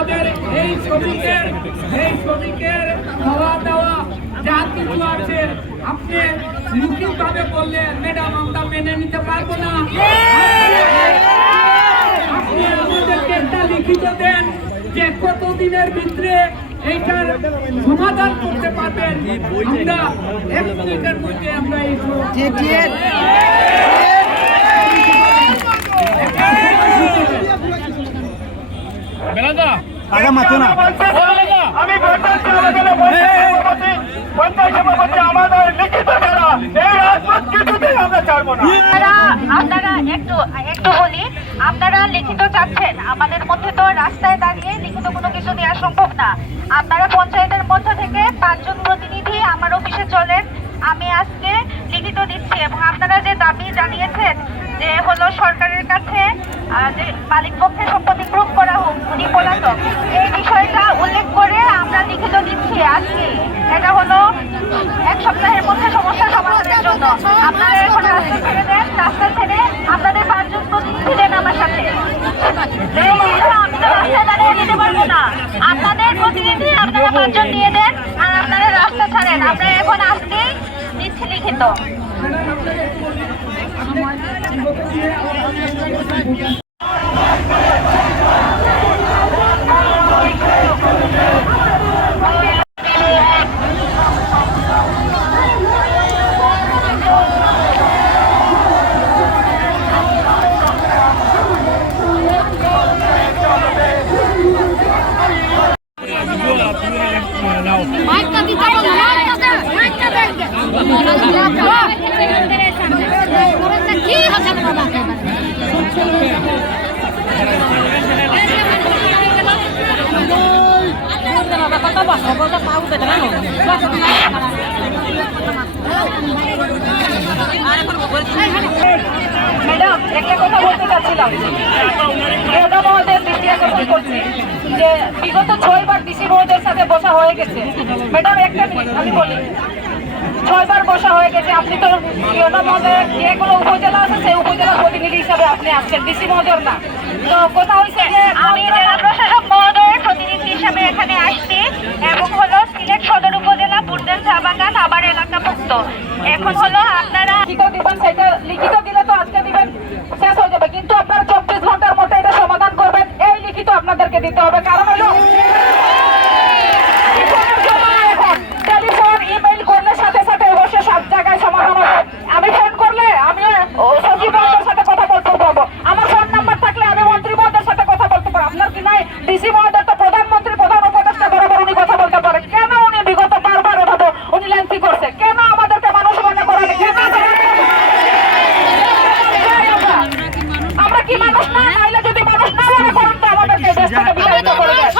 আমাদের এই শ্রমিকের খাওয়া দাওয়া যা কিছু আছে আপনি লিখিতভাবে বললেন ম্যাডাম আমরা মেনে নিতে পারবো না, আপনি আমাদেরকে একটা লিখিত দেন যে কতদিনের ভিতরে এইটার সমাধান করতে পারবেন। আমরা 1 মিনিটের মধ্যে আমরা এই আপনারা একটু বলি, আপনারা লিখিত চাচ্ছেন, আমাদের মধ্যে তো রাস্তায় দাঁড়িয়ে লিখিত কোনো কিছু দেওয়া সম্ভব না। আপনারা পঞ্চায়েতের মধ্য থেকে 5 জন প্রতিনিধি আমার অফিসে চলেন, আমি আজকে লিখিত দিচ্ছি। এবং আপনারা যে দাবি জানিয়েছেন যে হলো সরকারের কাছে যে মালিক পক্ষের সম্পত্তি প্রুফ করা হোক, উনি পলাতক, এই বিষয়টা উল্লেখ করে আমরা লিখিত দিচ্ছি আজকে। এটা হলো 1 সপ্তাহের মধ্যে সমস্যা সমাধানের জন্য। আপনারা এখন রাস্তা ছেড়ে দেন, রাস্তা ছেড়ে আপনাদের 5 জন প্রতিনিধি দেন আমার সাথে। আমি তো রাস্তায় দাঁড়িয়ে দিতে পারবো না, আপনাদের প্রতিনিধি আপনারা 5 জন দিয়ে দেন আর আপনারা রাস্তা ছাড়েন। আমরা এখন আজকেই দিচ্ছি লিখিত। ম্যাডাম একটা কথা বলতে চাচ্ছিলাম, মহোদয়ের দৃষ্টি আকর্ষণ করছি যে বিগত 6 বার ডিসি মহোদয়ের সাথে বসা হয়ে গেছে। ম্যাডাম একটা মিনিট আমি বলি, 6 বার বসা হয়ে গেছে। আপনি তো মহোদয়ের যেগুলো উপজেলা আছে সেই উপজেলার প্রতিনিধি হিসাবে আপনি আসছেন, ডিসি মহোদয়ের না। তো কথা হয়েছে আমি জেলা প্রশাসক মহোদয়ের প্রতিনিধি হিসাবে এখানে আসছি এবং হলো সিলেট সদর উপজেলা বুর্দেন চা বাগান আবার এলাকা মুক্ত। এখন হলো আপনারা লিখিত দিবেন, সেটা লিখিত দিলে তো আজকে দিবেন শেষ হয়ে যাবে, কিন্তু আপনারা 24 ঘন্টার মধ্যে এটা সমাধান করবেন, এই লিখিত আপনাদেরকে দিতে হবে। কারণ হলো টেলিফোন ইমেইল করলে সাথে সাথে অবশ্যই সব জায়গায় সমাধান হবে। আমি ফোন করলে আমি সচিব মহোদয়ের সাথে কথা বলতে পারবো, আমার ফোন নাম্বার থাকলে আমি মন্ত্রী মহোদয়ের সাথে কথা বলতে পারবো। আপনার কি নাই? ডিসি মহোদয় তো প্রধানমন্ত্রী প্রধান উপদেষ্টা বরাবর উনি কথা বলতে পারে, কেন উনি বিগত বারবার ওঠাবো উনি লেন্থি করছে, কেন আমাদেরকে মানুষ মনে করেন? আমরা কি মানুষ না? নাইলে যদি মানুষ না মনে করেন তো আমাদেরকে দেশ থেকে বিতাড়িত করে দেয়।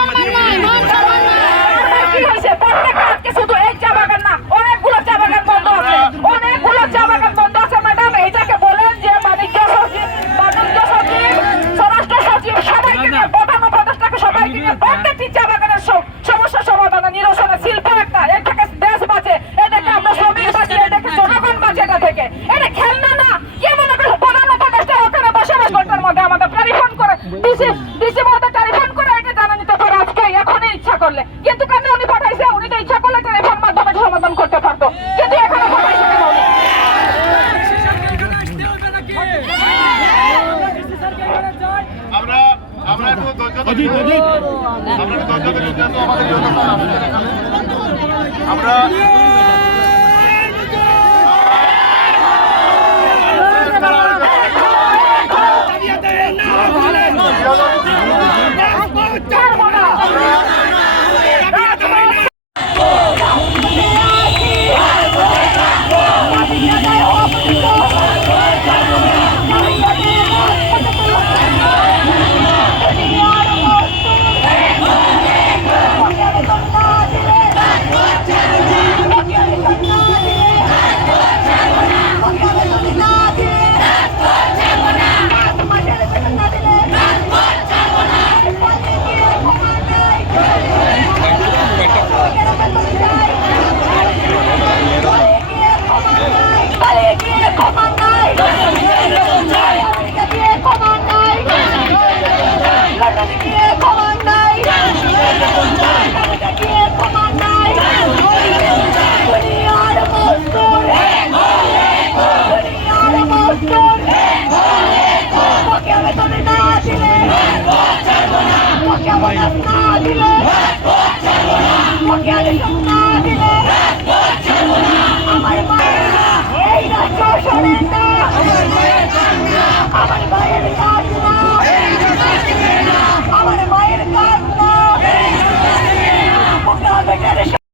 কি হয়েছে? প্রত্যেকটা আজকে শুধু এই চা বাগান না, অনেকগুলো চা বাগান বন্ধ আছে, অনেকগুলো চা বাগান বন্ধ আছে। ম্যাডাম এইটাকে বলেন যে বাণিজ্য সচিব, স্বরাষ্ট্র সচিব সবাইকে নিয়ে, প্রধান উপদেষ্টাকে সবাইকে নিয়ে প্রত্যেকটি চা বাগানের সমস্যা সমাধানে নিরসনে শিল্প একটা, এটাকে দেশ বাঁচে, এটাকে আমরা শ্রমিক বাঁচি, এটাকে জনগণ বাঁচে, এটা থেকে এটা খেলনা না। কি মনে করে প্রধান উপদেষ্টা ওখানে বসে 5 ঘন্টার মধ্যে আমাদের টেলিফোন করে ডিসি মহোদয় টেলিফোন করে এটা জানা নিতে পারে আজকে এখনই ইচ্ছা করলে, কিন্তু কেন উনি পাঠাইছে? উনি তো ইচ্ছা করলে টেলিফোন মাধ্যমে সমাধান করতে পারতো, কিন্তু এখনো পাঠাইছে কেন উনি? আমরা